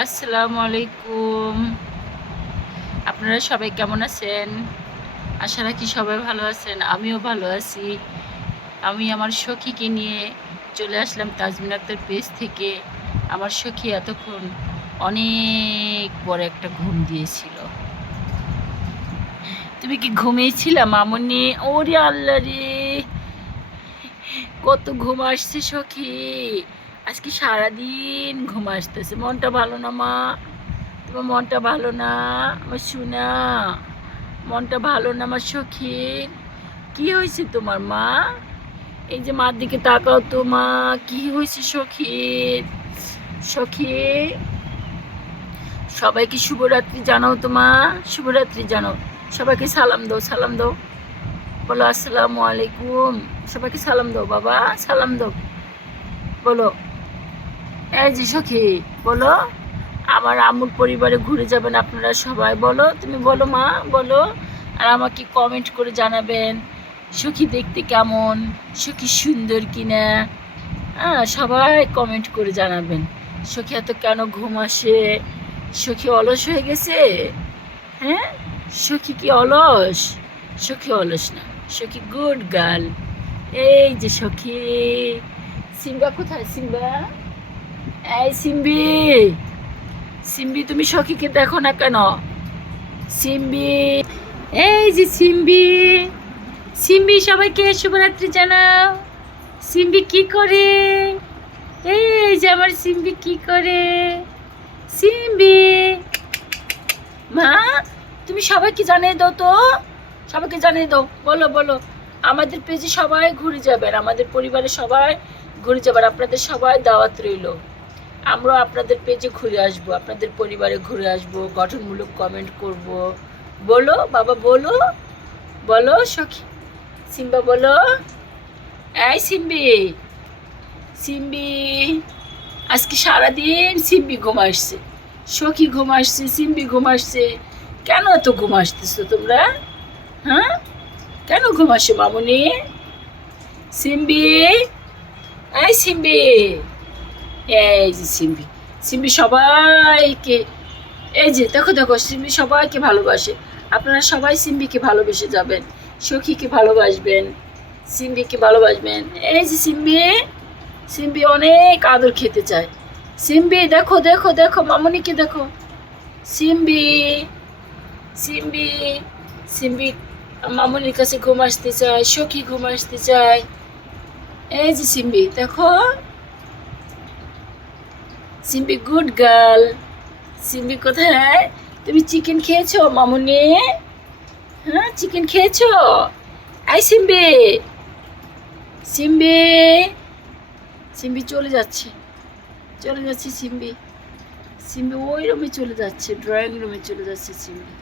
আসসালামু আলাইকুম। আপনারা সবাই কেমন আছেন? আশা রাখি সবাই ভালো আছেন। আমিও ভালো আছি। আমি আমার সখীকে নিয়ে চলে আসলাম তাজমিন আক্তার পেজ থেকে। আমার সখী এতক্ষণ অনেক বড় একটা ঘুম দিয়েছিল। তুমি কি ঘুমিয়েছিলা মামুনি? ওরে আল্লাহ রে, কত ঘুম আসছে সখী। আজকে সারাদিন ঘুম আসতেছে। মনটা ভালো না মা? তোমার মনটা ভালো না আমার সোনা? মনটা ভালো না আমার সখীর? কি হয়েছে তোমার মা? এই যে মার দিকে তাকাও তো মা, কি হয়েছে সখীর? সখী, সবাইকে শুভরাত্রি জানাও তো মা, শুভরাত্রি জানাও। সবাইকে সালাম দাও, সালাম দাও, বলো আসসালামু আলাইকুম। সবাইকে সালাম দাও বাবা, সালাম দাও, বলো। এই যে সখী, বলো আমার আম্মুর পরিবারে ঘুরে যাবেন আপনারা সবাই। বলো, তুমি বলো মা, বলো। আর আমাকে কমেন্ট করে জানাবেন সখী দেখতে কেমন, সখী সুন্দর কিনা। হ্যাঁ, সবাই কমেন্ট করে জানাবেন। সখী এত কেন ঘুম আসে? সখী অলস হয়ে গেছে? হ্যাঁ, সখী কি অলস? সখী অলস না, সখী গুড গার্ল। এই যে সখী। সিম্বা কোথায়? সিম্বা, এই সিম্বি, সিম্বি তুমি সখীকে দেখো না কেন? সিম্বি, এই যে সিম্বি, সিম্বি সবাইকে শুভরাত্রি জানাও। সিম্বি কি করে? এই যে আমার সিম্বি কি করে? সিম্বি মা, তুমি সবাইকে জানিয়ে দাও তো, সবাইকে জানিয়ে দাও, বলো বলো। আমাদের পেজে সবাই ঘুরে যাবেন, আমাদের পরিবারের সবাই ঘুরে যাবেন, আপনাদের সবাই দাওয়াত রইল। আমরা আপনাদের পেজে ঘুরে আসবো, আপনাদের পরিবারে ঘুরে আসবো, গঠনমূলক কমেন্ট করব। বলো বাবা, বলো, বলো সখী। সিম্বা বলো, এই সিম্বি, সিম্বি। আজকে সারাদিন সিম্বি ঘুম আসছে, সখী ঘুম আসছে, সিম্বি ঘুম আসছে। কেন এত ঘুম আসতেছো তোমরা? হ্যাঁ, কেন ঘুম আসে মামুনি? সিম্বি, এই সিম্বি, এই যে সিম্বি, সিম্বি সবাইকে, এই যে দেখো দেখো, সিম্বি সবাইকে ভালোবাসে। আপনারা সবাই সিম্বিকে ভালোবেসে যাবেন, সখীকে ভালোবাসবেন, সিম্বিকে ভালোবাসবেন। এই যে সিম্বি, সিম্বি অনেক আদর খেতে চায়। সিম্বি দেখো দেখো দেখো, মামুনিকে দেখো। সিম্বি, সিম্বি, সিম্বি মামুনির কাছে ঘুম আসতে চায়, সখী ঘুম আসতে চায়। এই যে সিম্বি দেখো, সিম্বি গুড গার্ল। সিম্বি কোথায়? তুমি চিকেন খেয়েছো মামুনি? হ্যাঁ, চিকেন খেয়েছো? আই সিম্বি, সিম্বি, সিম্বি চলে যাচ্ছে, চলে যাচ্ছে সিম্বি, সিম্বি ওই রুমে চলে যাচ্ছে, ড্রয়িং রুমে চলে যাচ্ছে সিম্বি।